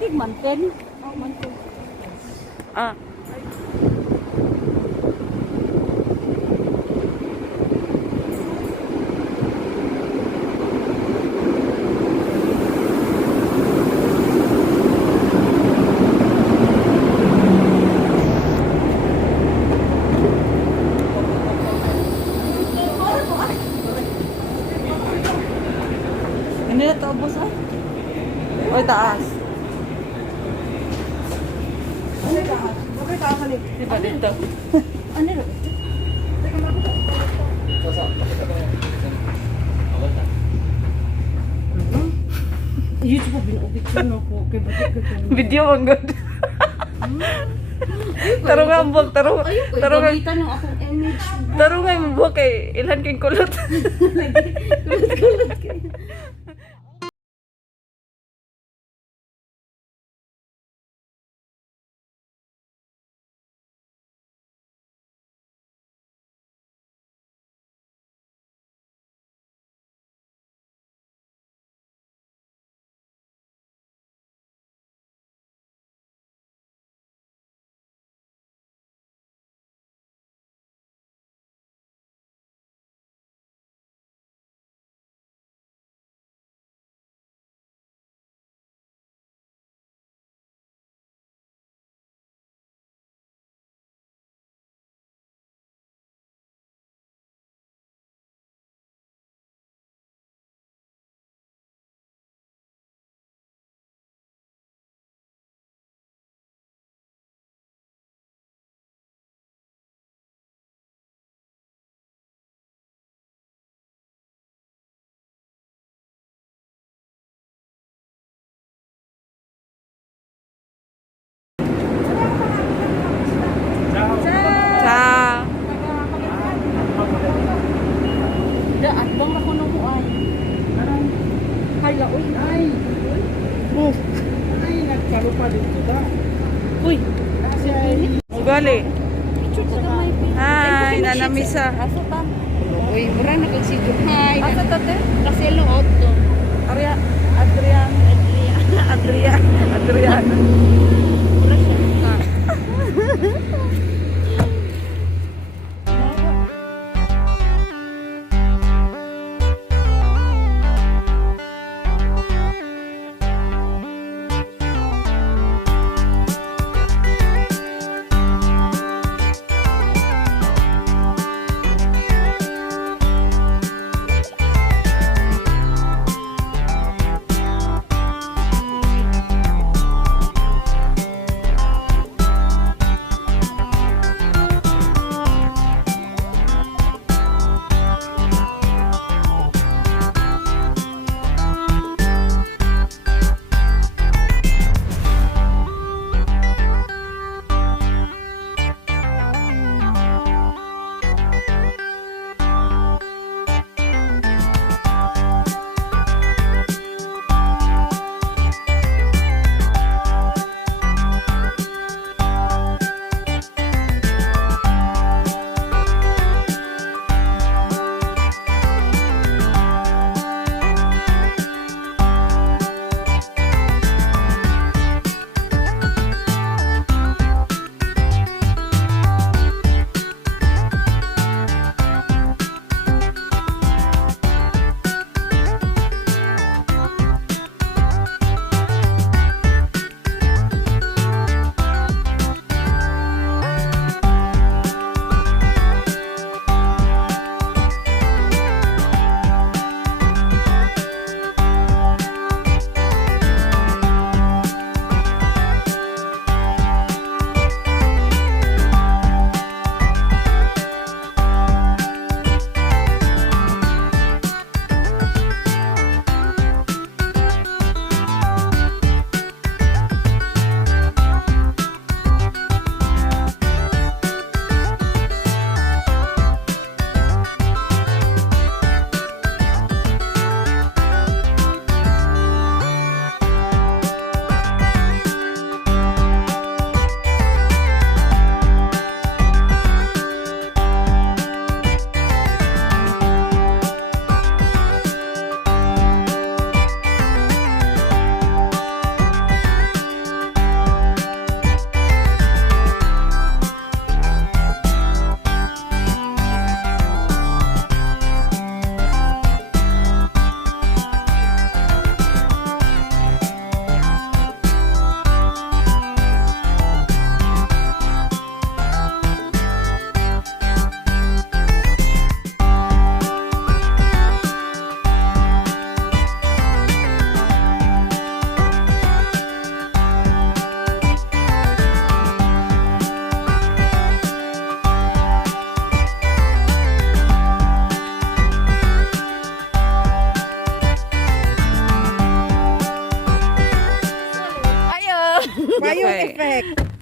Pwede manten. Oh, manten. Ah. Hindi na taubos ah. Oy, taas. Ano ka? Bakit ka ako nito? Diba dito? Ano rin? Teka, makita. YouTube ko binubit ko no ko kay batik ko. Video ang good. Taro nga ang buwag, taro nga. Gamitan ng akong image. Taro nga yung buwag kay ilan king kulot. Kulot kayo. Ciao. Da at bang ako nung buwan. Hay la uy. Ay. Oh, Ay nagkarupa dito ba? uy. Ugali. Hi, Ay, nanamisa. Asa ta? Uy, mura na kag sige. Hi. Asa tate? Kasi lo auto. Arya, Adrian. Adrian. Adrian. Mura siya.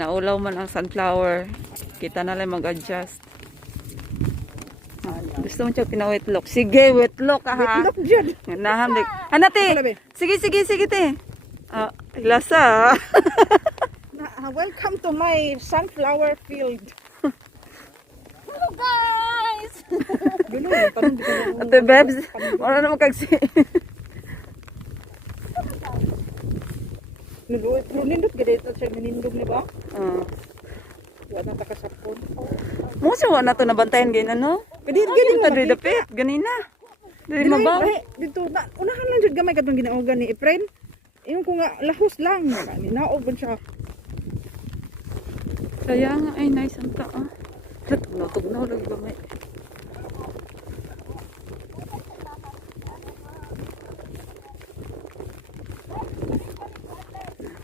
Naulaw man ang sunflower. Kita na lang mag-adjust. Gusto mo siya pina-wetlock? Sige, wetlock ka ha. Look dyan. Nahamdik. Te. Ano, be? Sige, te. Lasa. Welcome to my sunflower field. Hello guys! Ate Bebs, wala naman kagsi. Nindot gede ito siya nanindog ni ba? Wala nang takasapon. Mo siya wala na to nabantayan ganyan, no? Pwede Gini na diri dapit, ganina. Diri mabaw. Dito na unahan lang jud gamay kadtong ginaogan ni Efren. Ingon ko nga lahos lang ni naog man siya. Kaya nga ay nice ang ta. Tugnaw lagi gamay.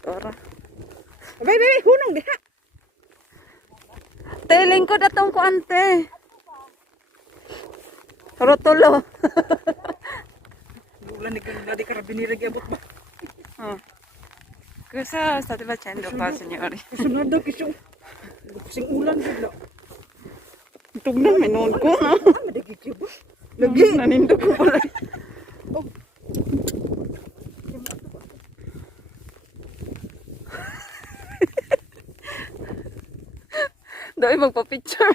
Tora. Bay, hunong diha. Teling ko datong ko ante. Rotolo. Ulan ni karabinira gyabot ba? Kusa sa tiba chendo pa senyori. Sunod daw kisyo. Sing ulan jud. Tugnaw may noon ko. Madagi gyud. Lagi Nanindog ko pala. Dahil magpa-picture.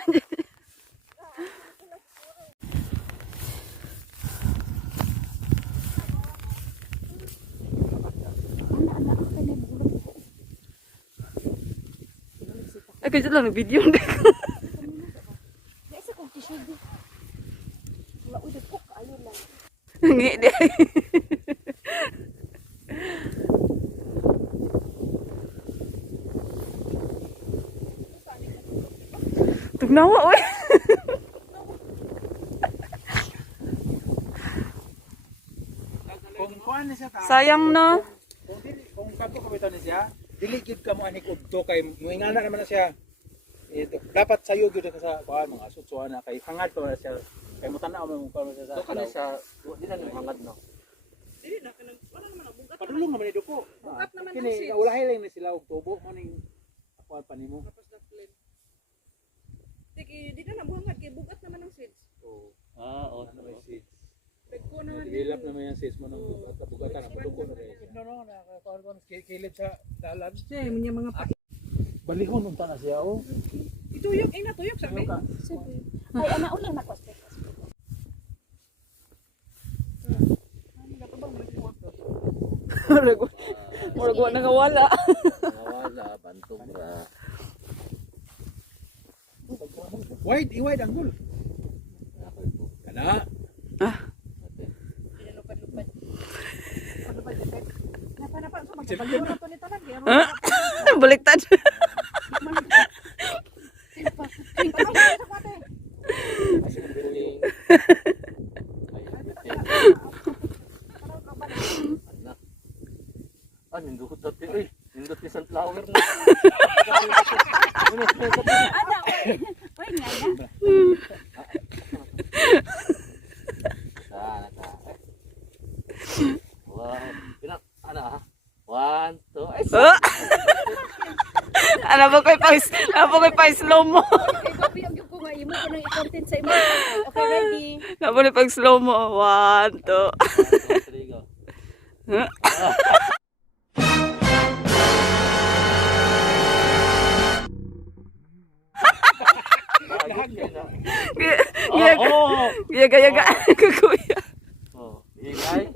Ay, kasi lang nag-video. Ngi di. Tugnawa oy. Kung kuan na siya ta. Sayang no. Kung kapo kabitaw ni siya, dili gyud ka mo ani kudto kay moingana naman na siya. Dapat sayo gyud ka sa kuan mga sutsuan na kay hangad pa na siya. Kay mo tanaw mo kuan siya sa. So kana siya, di na hangad no. Dili na kanang wala naman ang bugat. Padulong naman ni duko. Bugat naman ang Kini seeds. ulahi lang ni sila og tubo mo ning kuan pa nimo. Tapos na plain. Tiki, di na nabuhangat kay bugat naman ang seeds. Oh, Oo. ano may seeds. Dagko naman Develop naman yung seeds mo nang bugat at bugatan ang duko na rin. No, kuan kilid sa dalan. siya yung mga pa. Balihon unta na siya oh. Ituyok, natuyok sabi. Ay, ana ulang na ko. Murag wa nangawala. Nawala, bantog ra. Wide angle. Kana. Napa so magpalyo na to ni tanan kay Baliktad. Nindot ati eh. Nindot ni sunflower na. Ana, oy nga na. Sana ka. Wow. Pinak ana ha. 1, 2. Ay, Ano ba ko'y pa slow mo. Kay papi ang ko nga imo ko nang i-content sa imo. Okay, ready. Ano ba pag slow mo. 1, 2. 3 go. Giyaga ka kuya. Oh, ingay.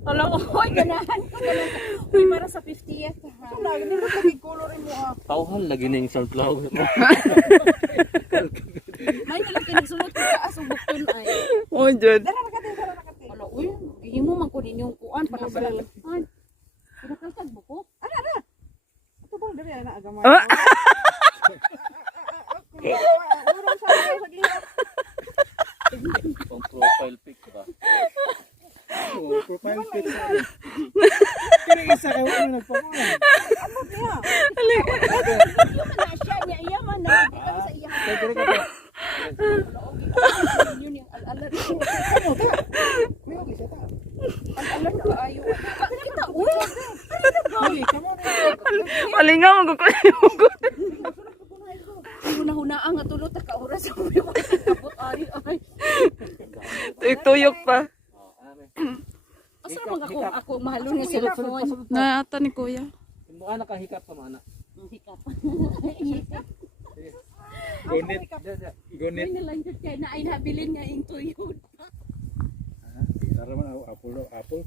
Alam mo, oy ganahan ko ganahan. Uy, para sa 50th ha. lagi nindot lagi color mo ah. Tawhan lagi ning sunflower mo. May nila kinisulot ko sa asong bukton ay. Oh, Jud. Dara na kate. Ala, uy, gihimo man ko ninyong kuan para sa lan. Pinakaltag buko. Ito bang diri na agamay. Pang profile pic ba? Oh, profile pic. Kini isa ka wala nagpakuan. Yung na siya niya iya man na kita sa iya. Kaya ka. Yun yung alalan. May okay siya ta. Alalan ko ayo. Kita uy. Dali, come on. Malingaw mo ko. Tuyok pa. Oh, ano? Asa man ako mahalo ni cellphone. Naata ni kuya. Mukha nakahikap ka mana. Hikap. Gunit. Uy Gunit. nalanjut kay na ay nabilin nga ing tuyod. Tara man apple apple.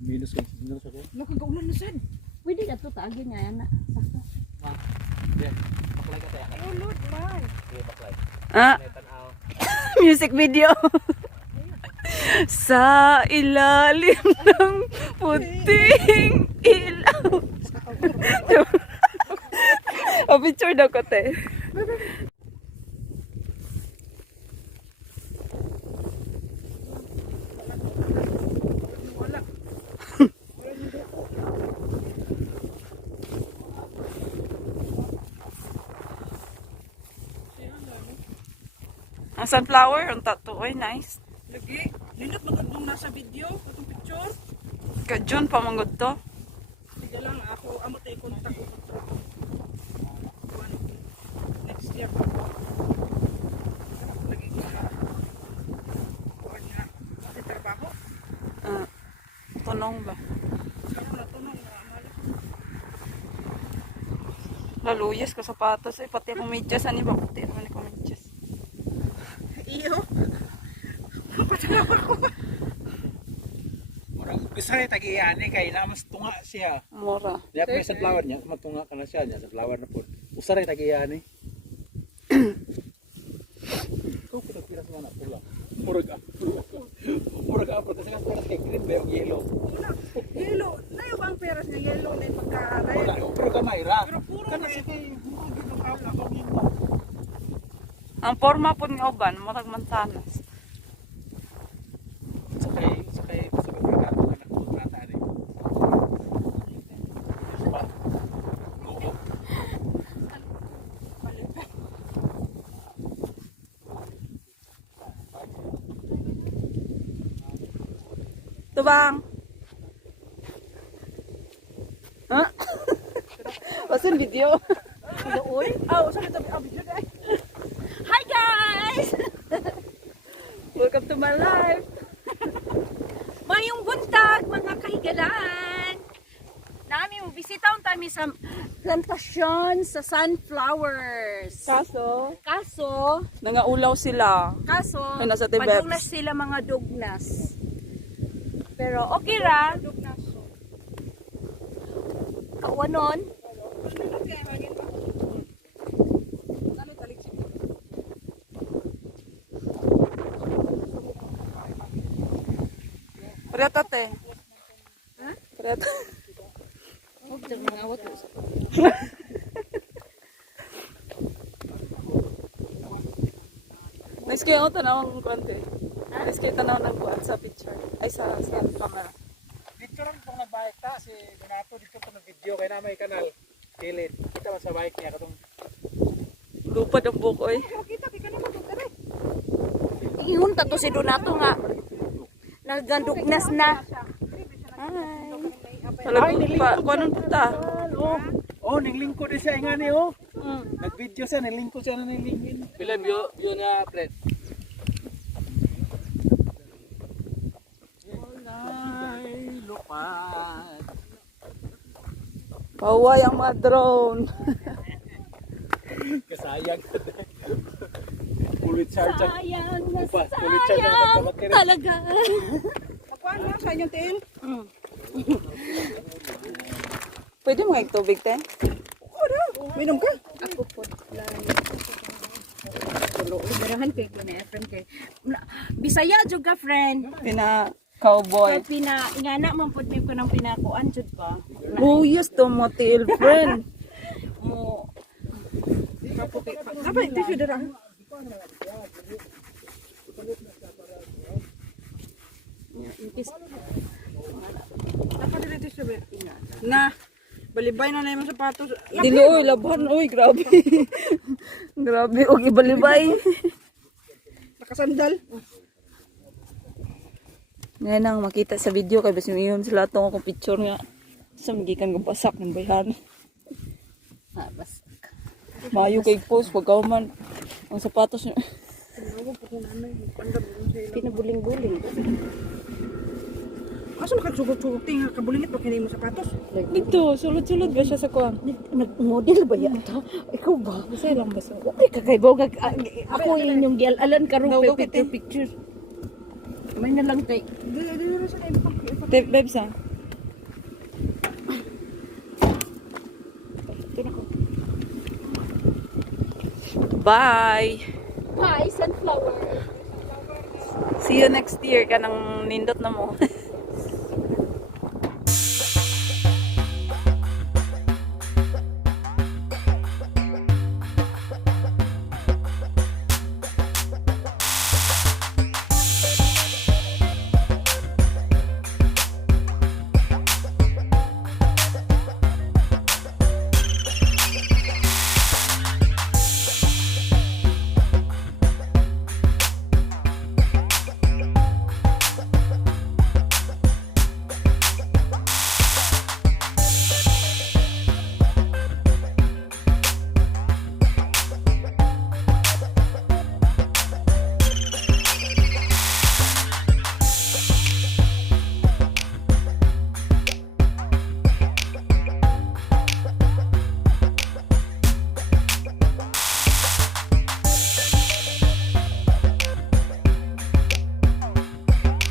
Minus ako. Nakagaulan na sad. Pwede ka to taagi nga yan na. Sakto. Yan. Baklay ka tayo. Ulod man. Okay, baklay. Ah, Tanaw. music video. Sa ilalim ng puting ilaw. Oh, picture daw ko, te. Ang sunflower, ang tattoo, ay nice. Lagi, nindot magandong nasa video, itong picture. Ka June pa manggod to. Sige lang ako, amo tayo kontak ko. Next year. Lagi ko na. Kuha niya. Kasi trabaho. Ah, tunong ba? Ako na tunong na. Laluyas ko sapatos, ay pati akong medyas, ani ba? Pati naman akong medyas. Iyo. Murag bisa rin tag-iani kay namas tunga siya. Mura. Diya may sunflower niya, matunga ka na siya niya, sunflower na po. Usa rin tag-iani. Ikaw pinapiras nga na pula. Murag apple. Kasi nga piras kay green ba yung yellow. Yellow. Layo ba ang peras niya yellow na yung pagka-red? Wala, pero gamay ra. Pero puro Kana red. siya kay apple. Ang forma po ng uban, murag mansanas. Sakay sa pagkakato na nagkontrata rin. Oo. Tubang! Ha? Pasin video. Uy. Oh, sa kita video guys. Hi guys! Welcome to my life. Mayong buntag mga kahigalan. Nami mo bisitaon kami sa plantasyon sa sunflowers. Kaso, Nangaulaw sila. Ay, nasa Tibet. madugnas sila mga dugnas. Pero okay ra. Kawanon. Preta te. Ha? Preta. Huwag dyan mga awat mo sa Nice kayo tanaw ng konti. Nice kayo tanaw ng kuwan sa picture. Ay, sa camera. Dito lang itong nag-bike ta, si Donato dito po nag-video kay na may kanal. Kilid. Kita man sa bike niya katong Lupad ang bukoy. ihunta to si Donato nga. Nagandugnas na. Hi. Talagang pa, kuwanon punta. Oh, ninglingko din siya ingani oh. Nag-video siya, ninglingko siya na ninglingin. Pila view na, Fred. Ay, lupad. Pauway ang mga drone. Kasayang. Pulit charge ang Sayang na upa. Pulit charge ang sayang kapatid. talaga. Nakuha na sa inyong tin. Pwede mo kayong tubig, te? Minom ka? Ako po. Liberahan kay kina friend kay. Bisaya jud ka friend. Pina-cowboy. Ingana man pud ko nang pinakuan jud ba. Luyas to mo, til, friend. Mo Apa itu sudah? impis Apa dito sudah? Nah, balibay na yung sapatos. Dili, uy, laban, uy, grabe. Grabe, og ibalibay. Nakasandal. Ngayon ang makita sa video kay basi iyon sila tong akong picture nga sa magikan ng pasak ng bayhan. bas. Mayo kay post wag ka man ang sapatos niya. Pinabuling-buling. Kaso nakagsugot-sugot nga kabulingit pa kinay mo sapatos. Dito, sulod-sulod ba siya sa kuwang? Nag-model ba yan? Ikaw ba? Basta lang ba so? Okay, kakaibaw. Ako yung gialalan karong Daw, gawin, picture. May na lang tay. Dili na sa kay Babes ah. Bye! Hi, sunflower. See you next year ka nang nindot na mo.